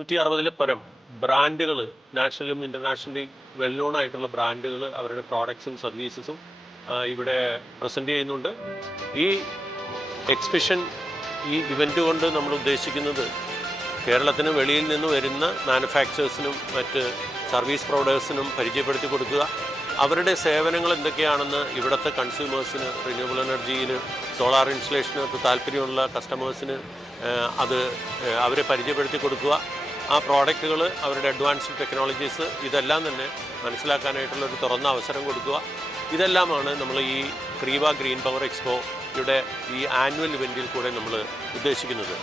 160 പരം ബ്രാൻഡുകൾ, നാഷണലും internationally well known ആയിട്ടുള്ള ബ്രാൻഡുകൾ അവരുടെ പ്രോഡക്ട്സും സർവീസസും ഇവിടെ പ്രസന്റ് ചെയ്യുന്നുണ്ട്. ഈ എക്സിബിഷൻ, ഈ ഇവന്റ് കൊണ്ട് നമ്മൾ ഉദ്ദേശിക്കുന്നത് കേരളത്തിന് വെളിയിൽ നിന്ന് വരുന്ന മാനുഫാക്ചേഴ്സിനും മറ്റ് സർവീസ് പ്രൊവൈഡേഴ്സിനും പരിചയപ്പെടുത്തി കൊടുക്കുക. അവരുടെ സേവനങ്ങൾ എന്തൊക്കെയാണെന്ന് ഇവിടുത്തെ കൺസ്യൂമേഴ്സിന്, റിന്യൂവബിൾ എനർജിയിൽ സോളാർ ഇൻസ്റ്റലേഷനൊക്കെ താല്പര്യമുള്ള കസ്റ്റമേഴ്സിന് അത് അവരെ പരിചയപ്പെടുത്തി കൊടുക്കുക. ആ പ്രോഡക്റ്റുകൾ, അവരുടെ അഡ്വാൻസ്ഡ് ടെക്നോളജീസ്, ഇതെല്ലാം തന്നെ മനസ്സിലാക്കാനായിട്ടുള്ളൊരു തുറന്ന അവസരം കൊടുക്കുക. ഇതെല്ലാമാണ് നമ്മൾ ഈ ക്രീവ ഗ്രീൻ പവർ എക്സ്പോയുടെ ഈ ആനുവൽ ഇവൻറ്റിൽ കൂടെ നമ്മൾ ഉദ്ദേശിക്കുന്നത്.